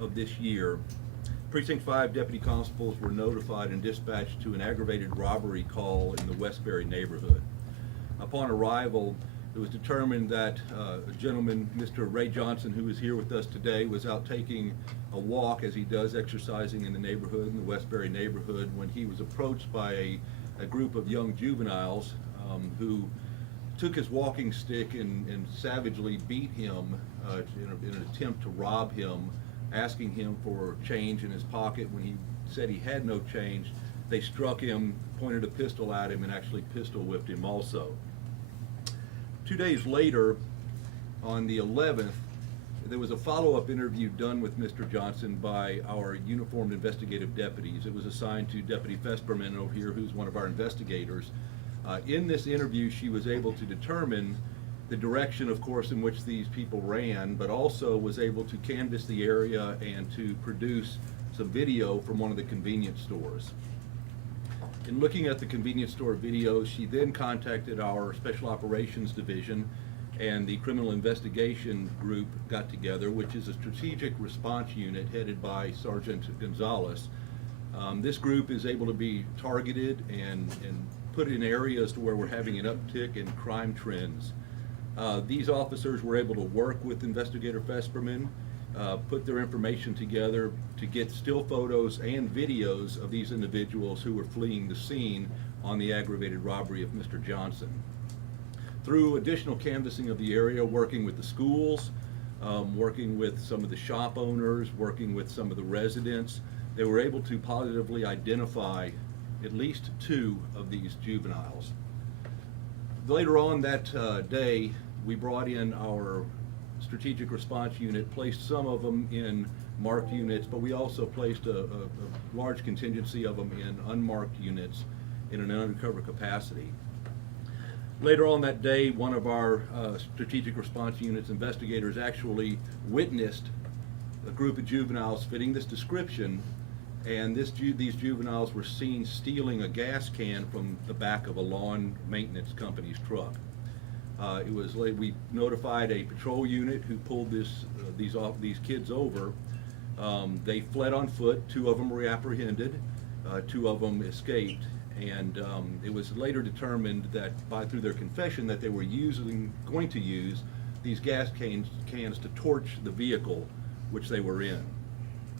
of this year, Precinct 5 deputy constables were notified and dispatched to an aggravated robbery call in the Westbury neighborhood. Upon arrival, it was determined that a gentleman, Mr. Ray Johnson, who is here with us today, was out taking a walk, as he does, exercising in the neighborhood, in the Westbury neighborhood, when he was approached by a group of young juveniles who took his walking stick and savagely beat him in an attempt to rob him, asking him for change in his pocket. When he said he had no change, they struck him, pointed a pistol at him, and actually pistol whipped him also. 2 days later, on the 11th, there was a follow-up interview done with Mr. Johnson by our uniformed investigative deputies. It was assigned to Deputy Fesperman over here, who's one of our investigators. In this interview, she was able to determine the direction, of course, in which these people ran, but also was able to canvass the area and to produce some video from one of the convenience stores. In looking at the convenience store videos, she then contacted our Special Operations Division, and the Criminal Investigation Group got together, which is a strategic response unit headed by Sergeant Gonzalez. This group is able to be targeted and put in areas to where we're having an uptick in crime trends. These officers were able to work with Investigator Fesperman, put their information together to get still photos and videos of these individuals who were fleeing the scene on the aggravated robbery of Mr. Johnson. Through additional canvassing of the area, working with the schools, working with some of the shop owners, working with some of the residents, they were able to positively identify at least 2 of these juveniles. Later on that day, we brought in our strategic response unit, placed some of them in marked units, but we also placed a large contingency of them in unmarked units in an undercover capacity. Later on that day, one of our strategic response units investigators actually witnessed a group of juveniles fitting this description, and these juveniles were seen stealing a gas can from the back of a lawn maintenance company's truck. We notified a patrol unit who pulled these kids over. They fled on foot. 2 of them were apprehended. 2 of them escaped, and it was later determined that through their confession that they were going to use these gas cans to torch the vehicle which they were in.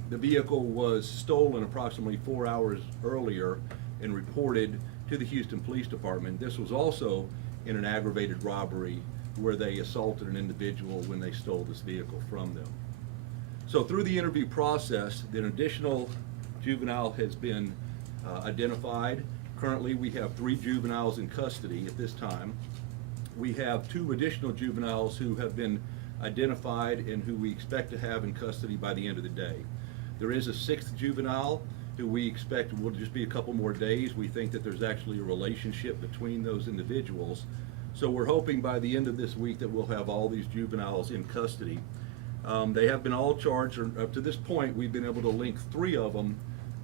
The vehicle was stolen approximately 4 hours earlier and reported to the Houston Police Department. This was also in an aggravated robbery where they assaulted an individual when they stole this vehicle from them. So through the interview process, an additional juvenile has been identified. Currently, we have 3 juveniles in custody at this time. We have 2 additional juveniles who have been identified and who we expect to have in custody by the end of the day. There is a 6th juvenile who we expect will just be a couple more days. We think that there's actually a relationship between those individuals. So we're hoping by the end of this week that we'll have all these juveniles in custody. They have been all charged. Up to this point, we've been able to link 3 of them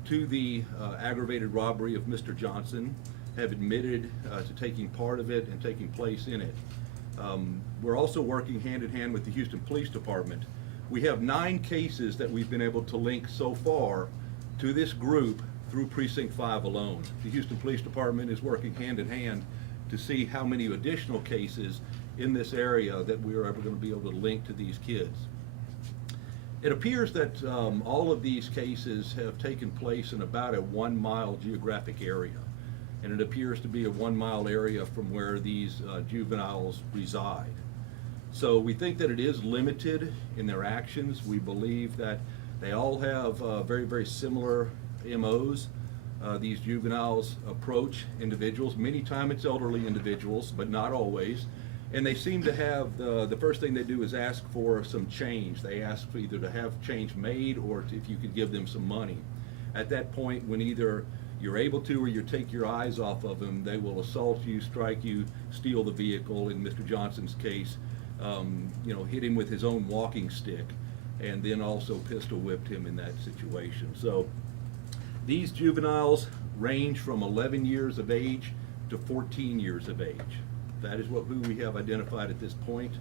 to the aggravated robbery of Mr. Johnson, have admitted to taking part of it and taking place in it. We're also working hand in hand with the Houston Police Department. We have 9 cases that we've been able to link so far to this group through Precinct 5 alone. The Houston Police Department is working hand in hand to see how many additional cases in this area that we are ever going to be able to link to these kids. It appears that all of these cases have taken place in about a 1-mile geographic area, and it appears to be a 1-mile area from where these juveniles reside. So we think that it is limited in their actions. We believe that they all have very, very similar MOs. These juveniles approach individuals. Many times it's elderly individuals, but not always. And they seem to have, the first thing they do is ask for some change. They ask for either to have change made or if you could give them some money. At that point, when either you're able to or you take your eyes off of them, they will assault you, strike you, steal the vehicle. In Mr. Johnson's case, hit him with his own walking stick, and then also pistol whipped him in that situation. So these juveniles range from 11 years of age to 14 years of age. That is who we have identified at this point.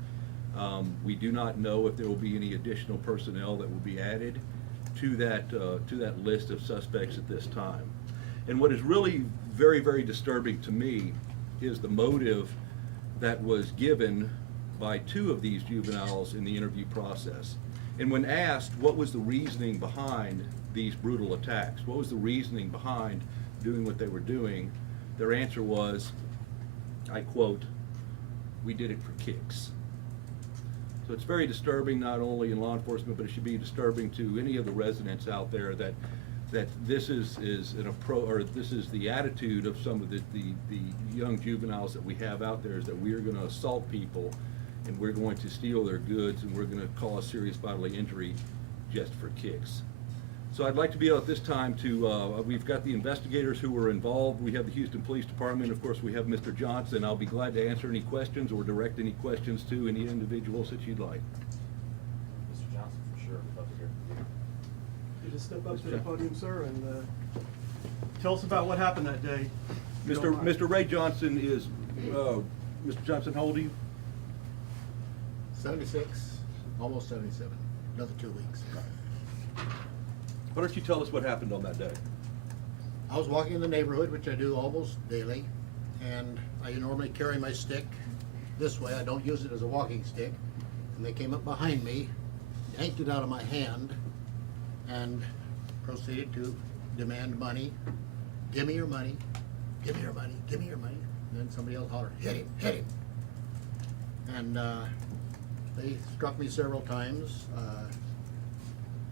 We do not know if there will be any additional personnel that will be added. to that list of suspects at this time. And what is really very, very disturbing to me is the motive that was given by two of these juveniles in the interview process. And when asked what was the reasoning behind these brutal attacks, what was the reasoning behind doing what they were doing, their answer was, I quote, "We did it for kicks." So it's very disturbing, not only in law enforcement, but it should be disturbing to any of the residents out there that this is this is the attitude of some of the young juveniles that we have out there, is that we are going to assault people and we're going to steal their goods and we're going to cause serious bodily injury just for kicks. So I'd like to be able at this time to, we've got the investigators who were involved. We have the Houston Police Department. Of course, we have Mr. Johnson. I'll be glad to answer any questions or direct any questions to any individuals that you'd like. Mr. Johnson, for sure. We'd love to hear from you. You just step up to the podium, sir, and tell us about what happened that day. Mr. Ray Johnson is, Mr. Johnson, how old are you? 76, almost 77, another 2 weeks. Why don't you tell us what happened on that day? I was walking in the neighborhood, which I do almost daily, and I normally carry my stick this way. I don't use it as a walking stick. And they came up behind me, yanked it out of my hand, and proceeded to demand money. "Give me your money, give me your money, give me your money." And then somebody else hollered, "Hit him, hit him." And they struck me several times.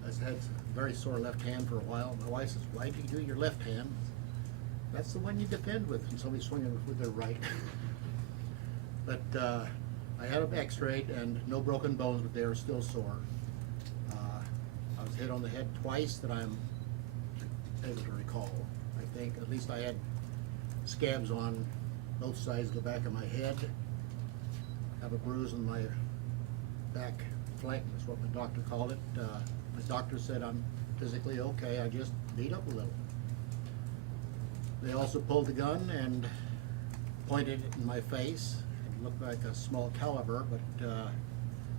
I had a very sore left hand for a while. My wife says, "Why do you do your left hand?" That's the one you defend with, and somebody's swinging with their right. But I had them x-rayed and no broken bones, but they were still sore. I was hit on the head twice that I'm able to recall. I think at least I had scabs on both sides of the back of my head. Have a bruise on my back flank, that's what my doctor called it. My doctor said I'm physically okay, I just beat up a little. They also pulled the gun and pointed it in my face. It looked like a small caliber, but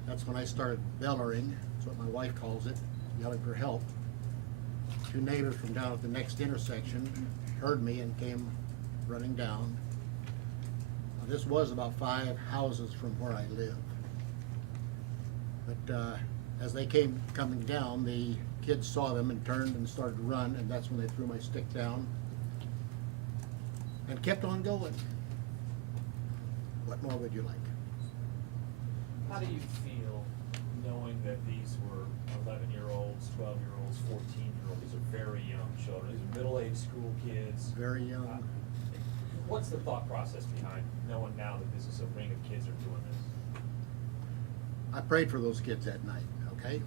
that's when I started bellowing. That's what my wife calls it, yelling for help. Two neighbors from down at the next intersection heard me and came running down. Now, this was about 5 houses from where I live. But as they came coming down, the kids saw them and turned and started to run, and that's when they threw my stick down and kept on going. What more would you like? How do you feel knowing that these were 11-year-olds, 12-year-olds, 14-year-olds? These are very young children. These are middle-aged school kids. Very young. What's the thought process behind knowing now that this is a ring of kids are doing this? I prayed for those kids that night, okay?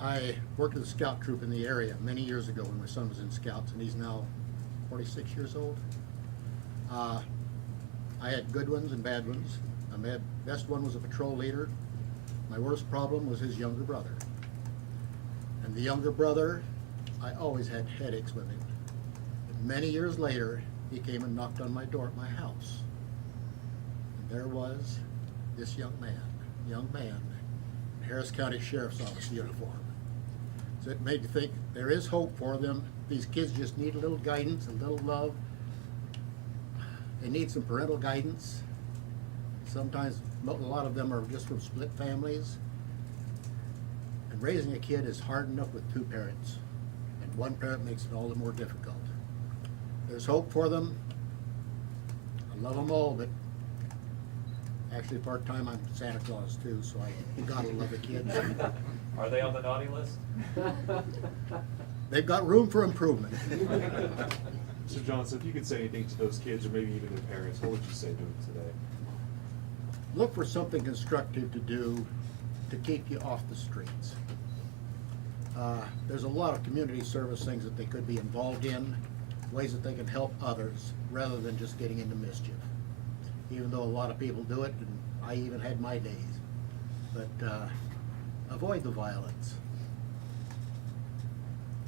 I worked with a scout troop in the area many years ago when my son was in scouts, and he's now 46 years old. I had good ones and bad ones. My best one was a patrol leader. My worst problem was his younger brother. And the younger brother, I always had headaches with him. But many years later, he came and knocked on my door at my house. And there was this young man, in Harris County Sheriff's Office uniform. So it made me think there is hope for them. These kids just need a little guidance, a little love. They need some parental guidance. Sometimes a lot of them are just from split families. And raising a kid is hard enough with 2 parents. And one parent makes it all the more difficult. There's hope for them. I love them all, but actually part-time I'm Santa Claus too, so I gotta love the kids. Are they on the naughty list? They've got room for improvement. Mr. Johnson, if you could say anything to those kids or maybe even their parents, what would you say to them today? Look for something constructive to do to keep you off the streets. There's a lot of community service things that they could be involved in, ways that they can help others rather than just getting into mischief. Even though a lot of people do it, and I even had my days. But avoid the violence.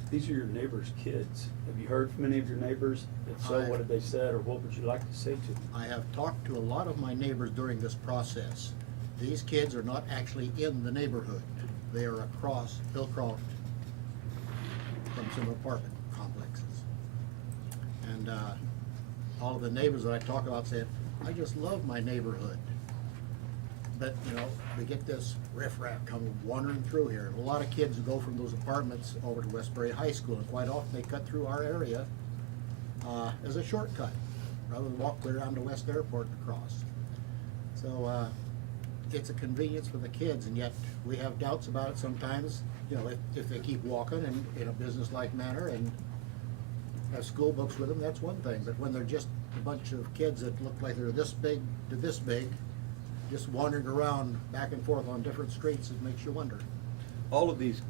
These are your neighbors' kids. Have you heard from any of your neighbors? If so, what have they said, or what would you like to say to them? I have talked to a lot of my neighbors during this process. These kids are not actually in the neighborhood. They are across Hillcroft from some apartment complexes. And all of the neighbors that I talk about said, I just love my neighborhood. But, you know, we get this riffraff come wandering through here. And a lot of kids go from those apartments over to Westbury High School, and quite often they cut through our area as a shortcut, rather than walk clear down to West Airport and across. So it's a convenience for the kids, and yet we have doubts about it sometimes, you know, if they keep walking and in a business-like manner and have school books with them, that's one thing. But when they're just a bunch of kids that look like they're this big to this big, just wandering around back and forth on different streets, it makes you wonder. All of these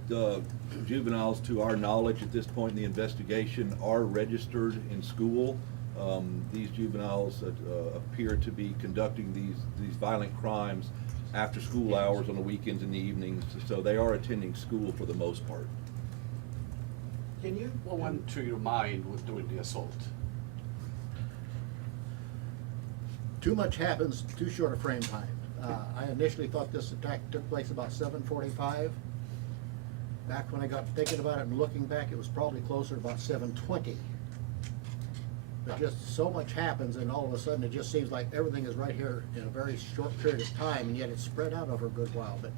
juveniles, to our knowledge at this point in the investigation, are registered in school. These juveniles appear to be conducting these violent crimes after school hours on the weekends and the evenings, so they are attending school for the most part. Can you, what went through your mind with doing the assault? Too much happens, too short a frame time. I initially thought this attack took place about 7:45. Back when I got thinking about it and looking back, it was probably closer to about 7:20. But just so much happens, and all of a sudden it just seems like everything is right here in a very short period of time, and yet it's spread out over a good while. But